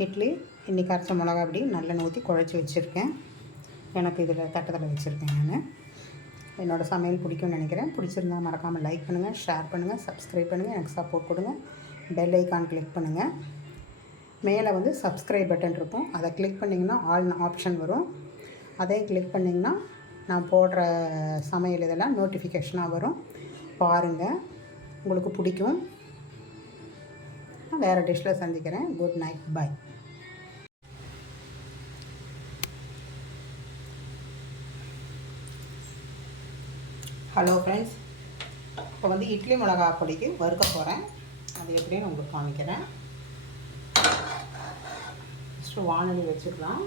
இட்லி இன்றைக்கி அரைச்ச மிளகா அப்படி நல்லெண்ணெய் ஊற்றி குழச்சி வச்சுருக்கேன். எனக்கு இதில் தட்டத்தில் வச்சுருக்கேன். நான் என்னோடய சமையல் பிடிக்கும்னு நினைக்கிறேன். பிடிச்சிருந்தா மறக்காமல் லைக் பண்ணுங்கள், ஷேர் பண்ணுங்கள், சப்ஸ்கிரைப் பண்ணுங்கள், எனக்கு சப்போர்ட் கொடுங்க. பெல் ஐக்கான் கிளிக் பண்ணுங்கள். மேலே வந்து சப்ஸ்கிரைப் பட்டன் இருக்கும், அதை கிளிக் பண்ணிங்கன்னா ஆல் ஆப்ஷன் வரும். அதையும் கிளிக் பண்ணிங்கன்னா நான் போடுற சமையல் இதெல்லாம் நோட்டிஃபிகேஷனாக வரும். பாருங்கள், உங்களுக்கு பிடிக்கும். வேறு டிஷ்ஷில் சந்திக்கிறேன். Good night, bye. Hello friends, இப்போ வந்து இட்லி மிளகா பொடிக்கு வறுக்க போகிறேன். அது எப்படின்னு உங்களுக்கு காமிக்கிறேன். ஃபஸ்ட்டு வானொலி வச்சுக்கலாம்.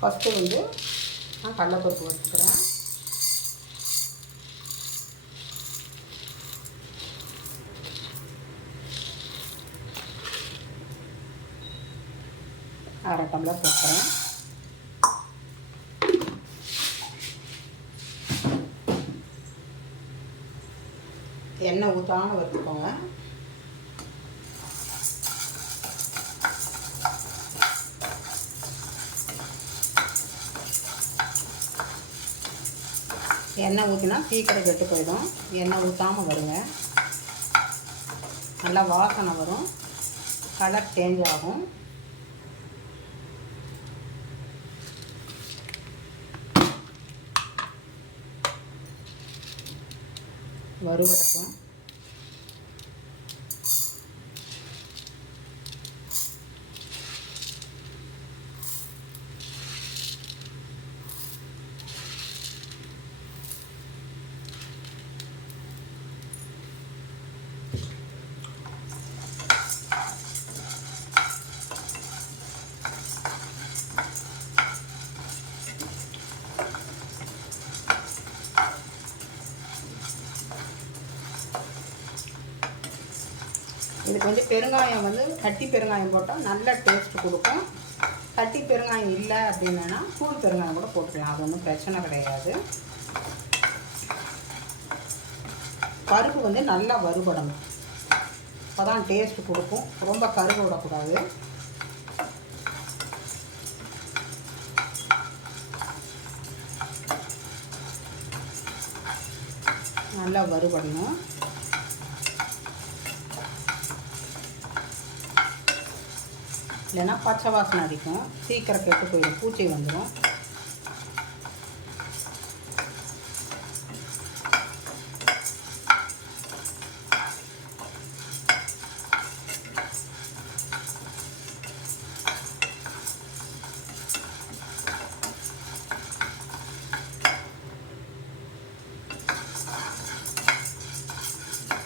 ஃபஸ்ட்டு வந்து நான் கடலைப்பருப்பு வச்சுக்கிறேன். அரை டம்ளர் போட்டுக்கிறேன். எண்ணெய் ஊற்றாமல் வறுத்துக்கோங்க. எண்ணெய் ஊற்றினா சீக்கிரம் கெட்டு போயிடும். எண்ணெய் ஊற்றாமல் வருங்க. நல்லா வாசனை வரும், கலர் சேஞ்ச் ஆகும். வறுவடட்டும். இதுக்கு வந்து பெருங்காயம் வந்து கட்டி பெருங்காயம் போட்டால் நல்ல டேஸ்ட் கொடுக்கும். கட்டி பெருங்காயம் இல்லை அப்படின்னா தூள் பெருங்காயம் கூட போட்டுக்கலாம், அது ஒன்றும் பிரச்சனை கிடையாது. பருப்பு வந்து நல்லா வறுபடணும், அப்போ தான் டேஸ்ட் கொடுக்கும். ரொம்ப கருக விடக்கூடாது. நல்லா வறுபடணும். இல்லைன்னா பச்சை வாசனை அடிக்கும், சீக்கிரம் கெட்டு போயிடும், பூச்சி வந்துடும்.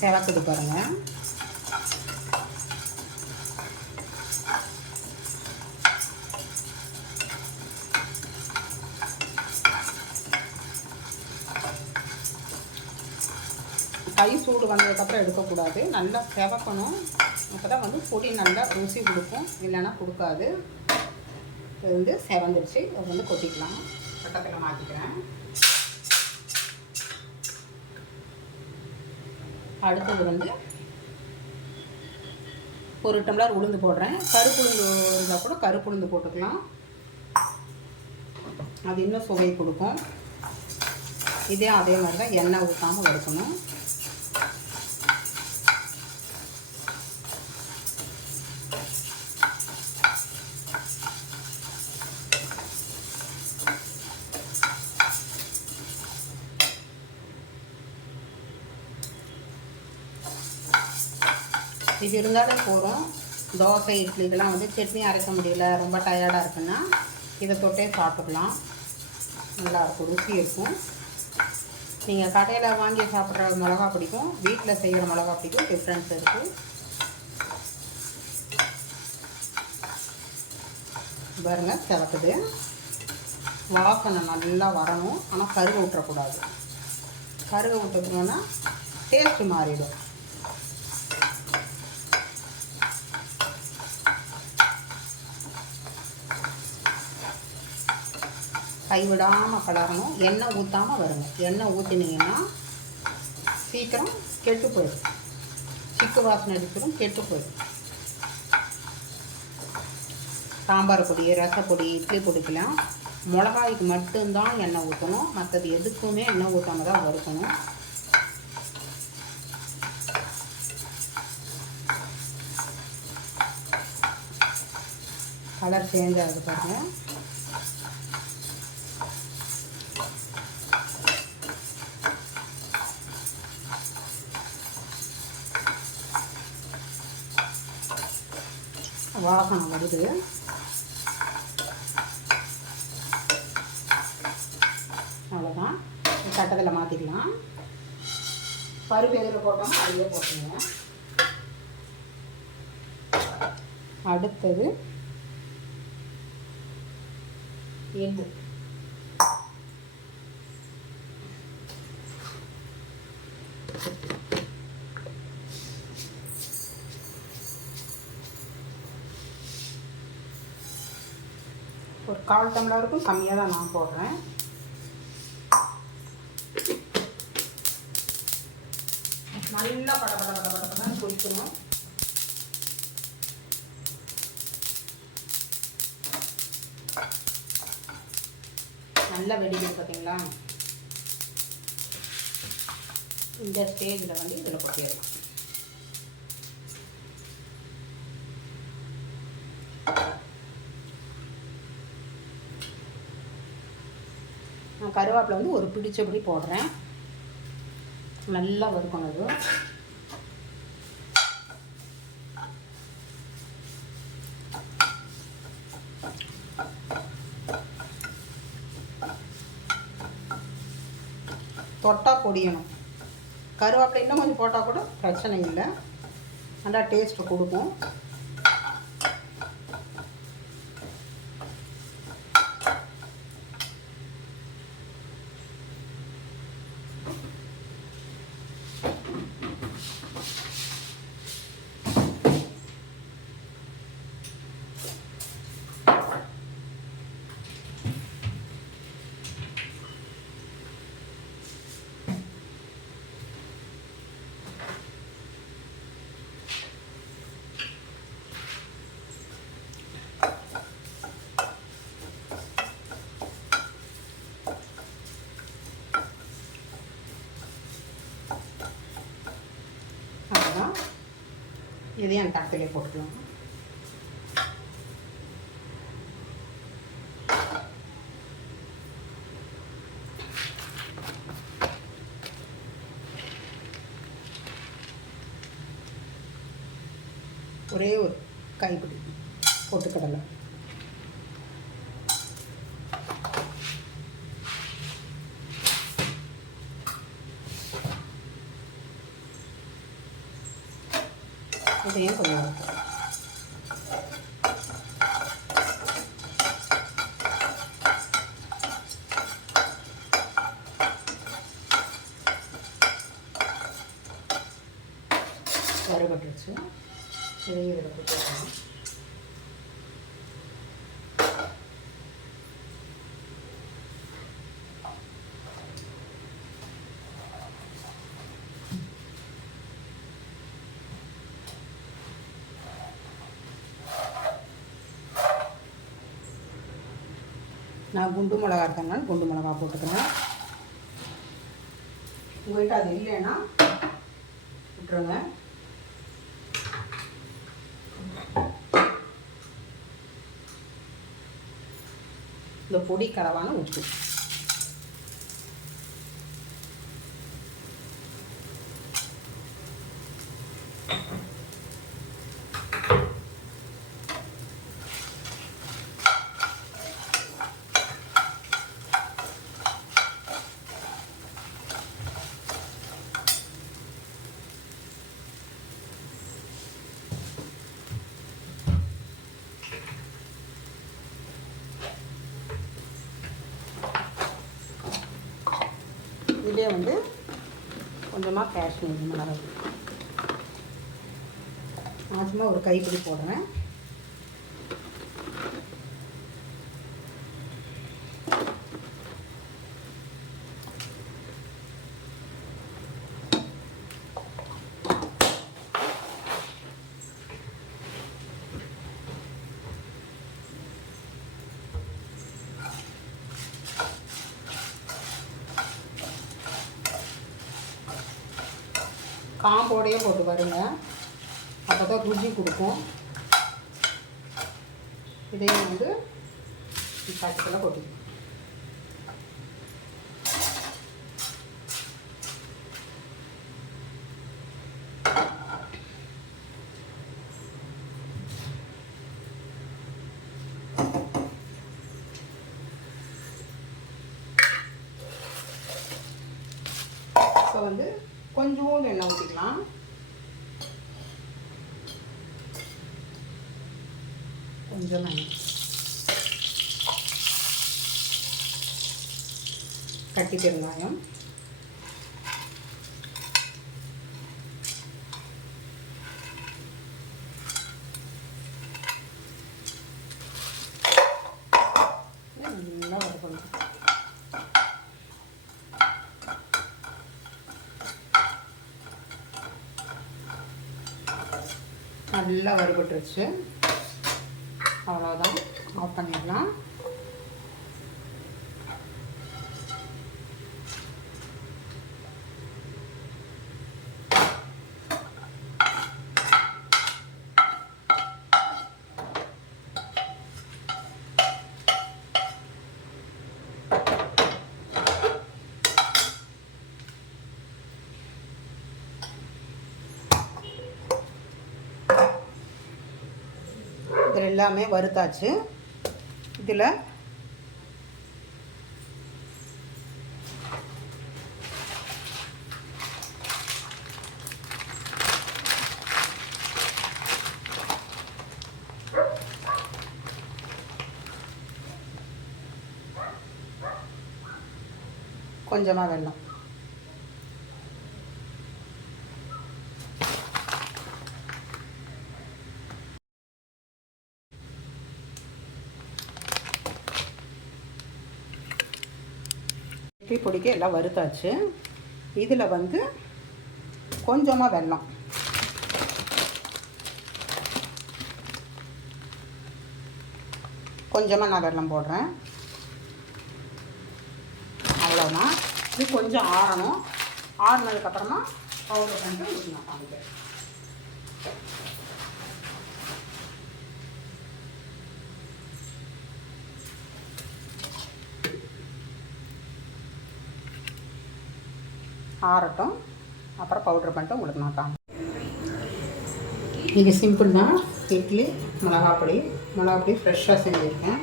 சிவக்குது பாருங்கள். கை சூடு வந்ததுக்கப்புறம் எடுக்கக்கூடாது, நல்லா செவக்கணும். அப்போ தான் வந்து பொடி நல்லா ருசி கொடுக்கும், இல்லைன்னா கொடுக்காது. இது வந்து செவந்துருச்சு, அதை வந்து கொட்டிக்கலாம். பட்டத்தில் மாற்றிக்கிறேன். அடுத்தது வந்து ஒரு டம்ளர் உளுந்து போடுறேன். கருப்பு உளுந்து இருந்தால் கூட கருப்பு உளுந்து போட்டுக்கலாம், அது இன்னும் சுவை கொடுக்கும். அதே மாதிரி தான் எண்ணெய் ஊற்றாமல் வறுக்கணும். இது இருந்தாலே போதும். தோசை இட்லிக்கெல்லாம் வந்து சட்னி அரைக்க முடியல, ரொம்ப டயர்டாக இருக்குன்னா இதை தொட்டே சாப்பிட்டுக்கலாம். நல்லாயிருக்கும், ருசி இருக்கும். நீங்கள் கடையில் வாங்கி சாப்பிட்ற மிளகா பிடிக்கும், வீட்டில் செய்கிற மிளகா பிடிக்கும், டிஃப்ரென்ஸ் இருக்குது. பாருங்கள், செவக்குது. வாசனை நல்லா வரணும். ஆனால் கருக விட்டுறக்கூடாது. கருக விட்டுட்டோன்னா டேஸ்ட்டு மாறிடும். கைவிடாமல் கலரணும். எண்ணெய் ஊற்றாமல் வருங்க. எண்ணெய் ஊற்றினீங்கன்னா சீக்கிரம் கெட்டு போயிடும். சிக்கு வாசனை அடிச்சிடும், கெட்டு போயிடும். சாம்பார் பொடி, ரசப்பொடி, இட்லி பொடிக்கெல்லாம் மிளகாய்க்கு மட்டும்தான் எண்ணெய் ஊற்றணும். மற்றது எதுக்குமே எண்ணெய் ஊற்றாமல் தான் வறுக்கணும். கலர் சேஞ்ச் ஆகுது பாருங்கள். வாசனை வருது. அவ்வளோதான். கட்டத்தில் மாற்றிக்கலாம். பருப்பு எதில் போட்டோமோ அதிலே போட்டுங்க. அடுத்தது எள்ளு. ஒரு 1/4 டம்ளருக்கும் கம்மியாக தான் நான் போடுறேன். நல்லா பட பட பட பட படம் கொதிக்கணும். நல்லா வெடிக்குது பார்த்தீங்களா? இந்த ஸ்டேஜில் வந்து இதில் கொட்டிடலாம். நான் கருவேப்பிலை வந்து ஒரு பிடிச்சபடி போடுறேன். நல்லா வறுக்கணும். அது தொட்டால் பொடியணும். கருவேப்பிலை இன்னும் கொஞ்சம் போட்டால் கூட பிரச்சனை இல்லை. நல்லா டேஸ்ட்டு கொடுக்கும். இதையும் அந்த தட்டிலே போட்டுக்கலாம். ஒரே ஒரு கைப்பிடி பொட்டுக்கடலை. இதையும் கொஞ்சம் வறுபட்டுருச்சு. இதையும் இதில் போட்டுக்கலாம். நான் குண்டு மிளகா இருக்கனால குண்டு மிளகா போட்டுக்கிறேன். உங்கள்கிட்ட அது இல்லைன்னா விட்டுருங்க. இந்த பொடி கலவான உப்பு. இதிலே வந்து கொஞ்சமாக காஷ்மீரி மிளகாய் நான் சும்மா ஒரு கைப்பிடி போடுறேன். காம்போடையே போட்டு பாருங்க, அப்போ தான் ருசி கொடுக்கும். இதையும் வந்து பாக்கெட்டில் போட்டு இப்போ வந்து கொஞ்சோண்டு எண்ணெய் ஊற்றிக்கலாம். கொஞ்சம் கட்டி பெருங்காயம், நல்லா வறுக்கணும். நல்லா வறுபட்டுருச்சு. அவ்வளோதான், ஆஃப் பண்ணிடலாம். இதில் எல்லாமே வறுத்தாச்சு. இதில் கொஞ்சமாக வெல்லம், இட்லி பொடிக்கு எல்லாம் வறுத்தாச்சு. இதில் வந்து கொஞ்சமாக வெல்லம், கொஞ்சமாக நான் வெல்லம் போடுறேன். அவ்வளோதான். இது கொஞ்சம் ஆறணும். ஆறினதுக்கப்புறமா பவுடர் பண்ணிட்டு ஊற்றினா காமிக்கிறேன். ஆறட்டும், அப்புறம் பவுட்ரு பண்ணிட்டு உங்களுக்கு நான் காமிக்கிறேன். இது சிம்பிள் தான். இட்லி மிளகாப்பொடி ஃப்ரெஷ்ஷாக செஞ்சுருக்கேன்.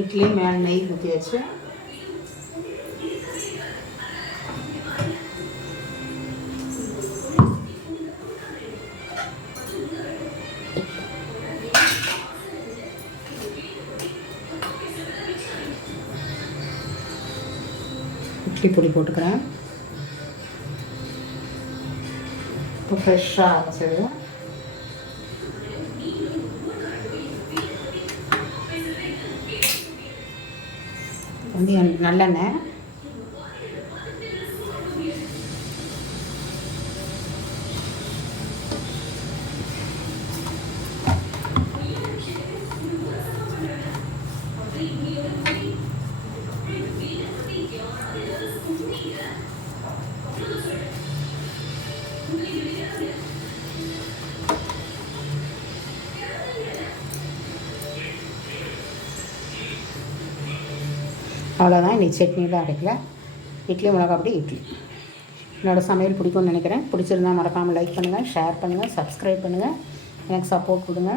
இட்லி மேலே நெய் ஊற்றி வச்சு இட்லி பொடி போட்டுக்கிறேன். இப்போ ஃப்ரெஷ்ஷாக ஆரம்பிச்சிடுவோம். வந்து நல்லெண்ணெய், அவ்வளோதான். இன்றைக்கி சட்னியில் அரைக்கல. இட்லி மிளகாப்பொடி இட்லி. என்னோடய சமையல் பிடிக்கும்னு நினைக்கிறேன். பிடிச்சிருந்தா மறக்காமல் லைக் பண்ணுங்கள், ஷேர் பண்ணுங்கள், சப்ஸ்கிரைப் பண்ணுங்கள், எனக்கு சப்போர்ட் கொடுங்க.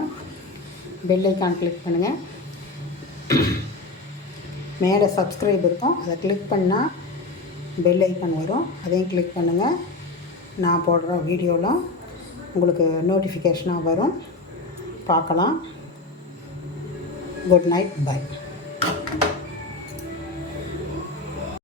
பெல் ஐக்கான் கிளிக் பண்ணுங்கள். மேலே சப்ஸ்கிரைப் இருக்கும், அதை கிளிக் பண்ணால் பெல் ஐக்கான் வரும், அதையும் கிளிக் பண்ணுங்கள். நான் போடுற வீடியோலாம் உங்களுக்கு நோட்டிஃபிகேஷனாக வரும், பார்க்கலாம். Good night, by.